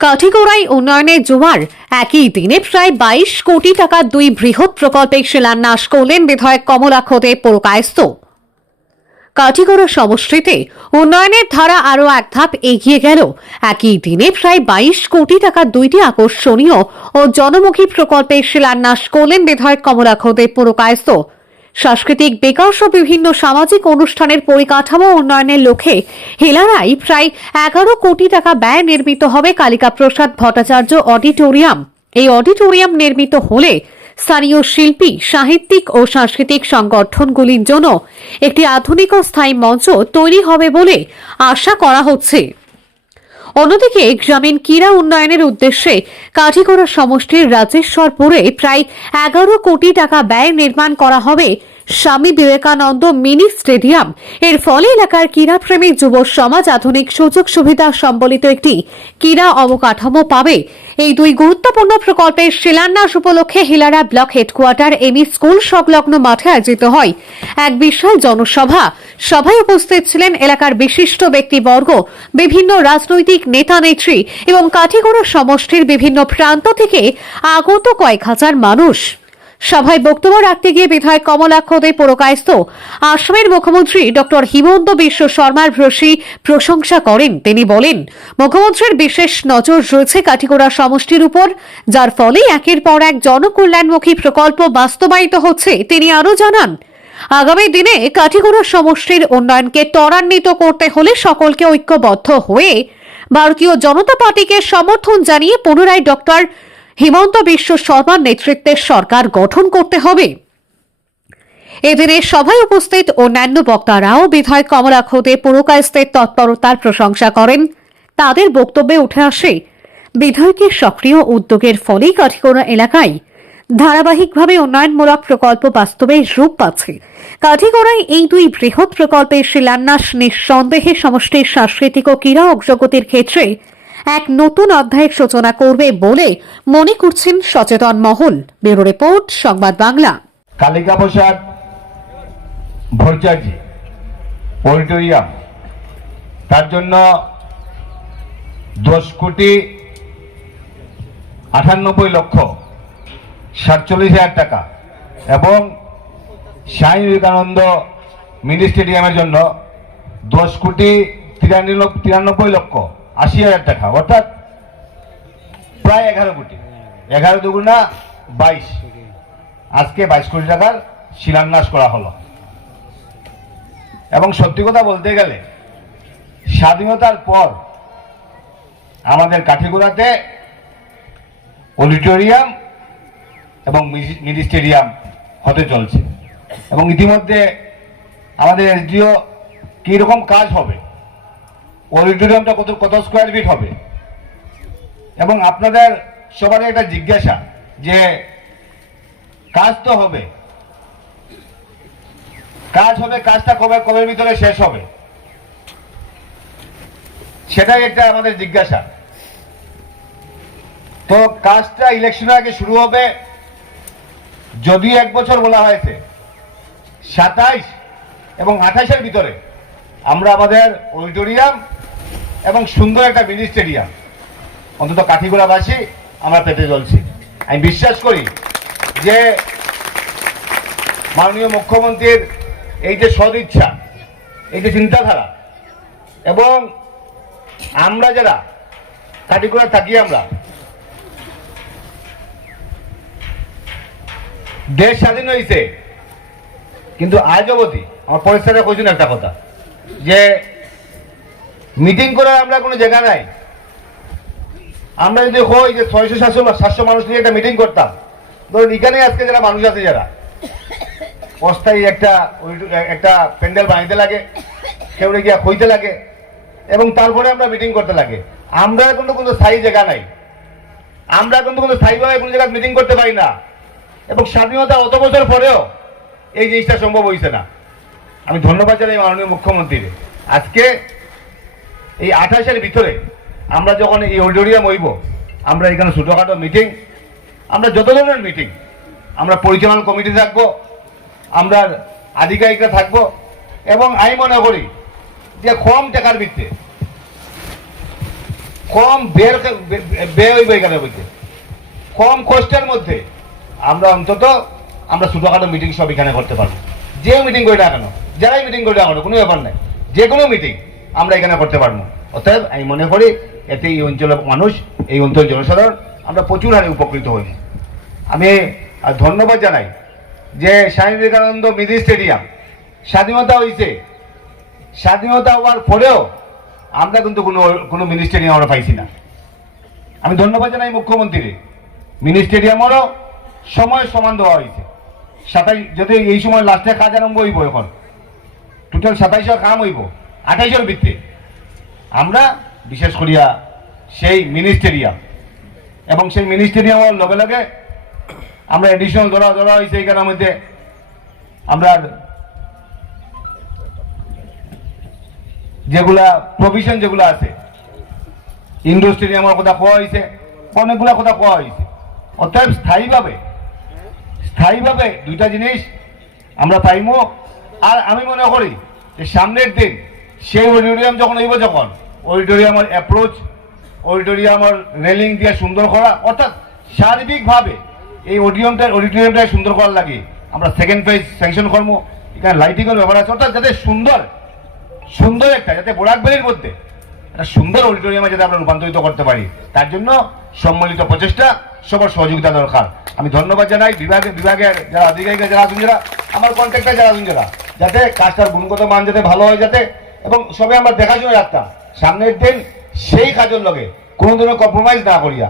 কাঠিগড়ায় উন্নয়নের জোয়ার। একই দিনে প্রায় 22 কোটি টাকার দুই বৃহৎ প্রকল্পের শিলান্যাস করলেন বিধায়ক কমলাক্ষ দে পুরকায়স্থ। কাঠিগড়া সমষ্টিতে উন্নয়নের ধারা আরও এক ধাপ এগিয়ে গেল। একই দিনে প্রায় 22 কোটি টাকার দুইটি আকর্ষণীয় ও জনমুখী প্রকল্পের শিলান্যাস করলেন বিধায়ক কমলাক্ষ দে পুরকায়স্থ। সাংস্কৃতিক বিকাশ ও বিভিন্ন সামাজিক অনুষ্ঠানের পরিকাঠামো উন্নয়নের লক্ষ্যে হেলারায় প্রায় 11 কোটি টাকা ব্যয় নির্মিত হবে কালিকা প্রসাদ ভট্টাচার্য অডিটোরিয়াম। এই অডিটোরিয়াম নির্মিত হলে স্থানীয় শিল্পী, সাহিত্যিক ও সাংস্কৃতিক সংগঠনগুলির জন্য একটি আধুনিক ও স্থায়ী মঞ্চ তৈরি হবে বলে আশা করা হচ্ছে। অন্যদিকে গ্রামীণ ক্রীড়া উন্নয়নের উদ্দেশ্যে কাঠিগড়া সমষ্টির রাজেশ্বরপুরে প্রায় 11 কোটি টাকা ব্যয় নির্মাণ করা হবে স্বামী বিবেকানন্দ মিনি স্টেডিয়াম। এর ফলে এলাকার ক্রীড়াপ্রেমী যুব সমাজ আধুনিক সুযোগ সুবিধা সম্বলিত একটি ক্রীড়া অবকাঠামো পাবে। এই দুই গুরুত্বপূর্ণ প্রকল্পের শিলান্যাস উপলক্ষে Hilara block headquarter M E school সংলগ্ন মাঠে আয়োজিত হয় এক বিশাল জনসভা। সভায় উপস্থিত ছিলেন এলাকার বিশিষ্ট ব্যক্তিবর্গ, বিভিন্ন রাজনৈতিক নেতা নেত্রী এবং কাঠিগড়া সমষ্টির বিভিন্ন প্রান্ত থেকে আগত কয়েক হাজার মানুষ। সভায় বক্তব্য রাখতে গিয়ে বিধায়ক কমলাক্ষ দে পুরকায়স্থ আসামের মুখ্যমন্ত্রী ডক্টর হিমন্ত বিশ্ব শর্মার ভূয়সী প্রশংসা করেন। তিনি বলেন, মুখ্যমন্ত্রীর বিশেষ নজর রয়েছে কাঠিগড়া সমষ্টির উপর, যার ফলে একের পর এক জনকল্যাণমুখী প্রকল্প বাস্তবায়িত হচ্ছে। তিনি আরও জানান, আগামী দিনে কাঠিগড়া সমষ্টির উন্নয়নকে ত্বরান্বিত করতে হলে সকলকে ঐক্যবদ্ধ হয়ে ভারতীয় জনতা পার্টিকে সমর্থন জানিয়ে পুনরায় ডক্টর হিমন্ত বিশ্ব শর্মার নেতৃত্বে সরকার গঠন করতে হবে। এদিনের সভায় উপস্থিত অন্যান্য বক্তারাও বিধায়ক কমলাক্ষ দে পুরকায়স্থের তৎপরতার প্রশংসা করেন। তাদের বক্তব্যে উঠে আসে, বিধায়কের সক্রিয় উদ্যোগের ফলেই কাঠিগড়া এলাকায় ধারাবাহিকভাবে উন্নয়নমূলক প্রকল্প বাস্তবে রূপ পাচ্ছে। কাঠিগড়ায় এই দুই বৃহৎ প্রকল্পের শিলান্যাস নিঃসন্দেহে সমষ্টির সাংস্কৃতিক ও ক্রীড়া অগ্রগতির ক্ষেত্রে এক নতুন অধ্যায়ের সূচনা করবে বলে মনে করছেন সচেতন মহল। ব্যুরো রিপোর্ট, সংবাদ বাংলা। কালিকা প্রসাদ ভট্টাচার্য অডিটোরিয়াম, তার জন্য 10,98,47,000 টাকা এবং স্বামী বিবেকানন্দ মিনি স্টেডিয়ামের জন্য 10,93,80,000 টাকা, অর্থাৎ প্রায় 11 কোটি। 11 দুগুণা 22, আজকে 22 কোটি টাকার শিলান্যাস করা হলো। এবং সত্যি কথা বলতে গেলে স্বাধীনতার পর আমাদের কাঠিগড়াতে অডিটোরিয়াম এবং মিনি স্টেডিয়াম হতে চলছে এবং ইতিমধ্যে আমাদের এসডিও কিরকম কাজ হবে, অডিটোরিয়ামটা কত স্কোয়ার ফিট হবে, এবং আপনাদের সবার একটা জিজ্ঞাসা যে কাজ তো হবে, কাজটা কবে ভিতরে শেষ হবে, সেটাই একটা আমাদের জিজ্ঞাসা। তো কাজটা ইলেকশনের আগে শুরু হবে, যদিও 1 বছর বলা হয়েছে, 27 এবং 28-এর ভিতরে আমরা আমাদের অডিটোরিয়াম এবং সুন্দর একটা মিনি স্টেডিয়াম অন্তত কাঠিগড়াবাসী আমরা পেতে চলছি। আমি বিশ্বাস করি যে মাননীয় মুখ্যমন্ত্রীর এই যে সদিচ্ছা, এই যে চিন্তাধারা, এবং আমরা যারা কাঠিগড়া থাকি, আমরা দেশ স্বাধীন হয়েছে কিন্তু আজ অবধি আমার পরিষ্কার কইছেন একটা কথা, যে মিটিং করার আমরা কোনো জায়গা নাই। আমরা যদি হই যে 600-700 মানুষ নিয়ে একটা মিটিং করতাম, ধরুন এখানে আজকে যারা মানুষ আছে, যারা অস্থায়ী একটা প্যান্ডেল বানাইতে লাগে, কেউ গিয়া হইতে লাগে এবং তারপরে আমরা মিটিং করতে লাগে। আমরা কিন্তু কোনো স্থায়ী জায়গা নাই, আমরা কিন্তু কোনো স্থায়ীভাবে কোনো জায়গায় মিটিং করতে পারি না, এবং স্বাধীনতা অত বছর পরেও এই জিনিসটা সম্ভব হয়েছে না। আমি ধন্যবাদ জানাই মাননীয় মুখ্যমন্ত্রীর। আজকে এই 28-এর ভিতরে আমরা যখন এই অডিটোরিয়াম হইব, আমরা এখানে ছোটখাটো মিটিং, আমরা যত ধরনের মিটিং, আমরা পরিচালনা কমিটি থাকবো, আমরা আধিকারিকরা থাকবো, এবং আমি মনে করি যে কম টাকার ভিত্তিতে কম ব্যয় হইব এখানে বলতে কম কষ্টের মধ্যে আমরা অন্তত আমরা ছোটোখাটো মিটিং সব এখানে করতে পারবো। যে মিটিং করি না কেন, যারাই মিটিং করি না কেন, কোনো ব্যাপার নাই, যে কোনো মিটিং আমরা এখানে করতে পারবো। অতএব আমি মনে করি এতে এই অঞ্চলের মানুষ, এই অঞ্চলের জনসাধারণ আমরা প্রচুর হারে উপকৃত হইব। আমি ধন্যবাদ জানাই যে স্বামী বিবেকানন্দ মিনি স্টেডিয়াম স্বাধীনতা হয়েছে, স্বাধীনতা হওয়ার পরেও আমরা কিন্তু কোনো মিনি স্টেডিয়াম আমরা পাইছি না। আমি ধন্যবাদ জানাই মুখ্যমন্ত্রী, মিনি স্টেডিয়ামেরও সময় সমান দেওয়া হয়েছে। 27 যদি এই সময় লাস্টে কাজ আরম্ভ হইব, এখন টোটাল 27 কাম হইব 28 ভিত্তি আমরা বিশেষ করিয়া সেই মিনি স্টেডিয়াম এবং সেই মিনি স্টেডিয়ামের লগে লগে আমরা এডিশনাল ধরা হয়েছে এইখানের মধ্যে আমরা যেগুলা প্রভিশন যেগুলো আছে, ইন্ডোর স্টেডিয়ামের কথা কোয়া হয়েছে, অনেকগুলা কথা কোয়া হয়েছে। অতএব স্থায়ীভাবে দুইটা জিনিস আমরা পাইমো। আর আমি মনে করি যে সামনের দিন সেই অডিটোরিয়াম যখন হইব, যখন অডিটোরিয়ামের অ্যাপ্রোচ, অডিটোরিয়ামের রেলিং দিয়ে সুন্দর করা, অর্থাৎ সার্বিকভাবে এই অডিটোরিয়ামটা সুন্দর করার লাগে আমরা সেকেন্ড ফেজ স্যাংশন করবো। এখানে লাইটিংয়ের ব্যাপার আছে, অর্থাৎ যাতে সুন্দর একটা, যাতে বোরাকবেলির মধ্যে একটা সুন্দর অডিটোরিয়ামে যাতে আমরা রূপান্তরিত করতে পারি, তার জন্য সম্মিলিত প্রচেষ্টা, সবার সহযোগিতা দরকার। আমি ধন্যবাদ জানাই বিভাগের যারা আধিকারিক যারা আছেন, যারা আমার কন্ট্রাক্টর যারা আছেন, যারা যাতে কাজটার গুণগত মান যাতে ভালো হয়, যাতে এবং সবাই আমরা দেখাশোনা রাখতাম সামনের দিন সেই কাজের লগে কোনো ধরনের কম্প্রোমাইজ না করিয়া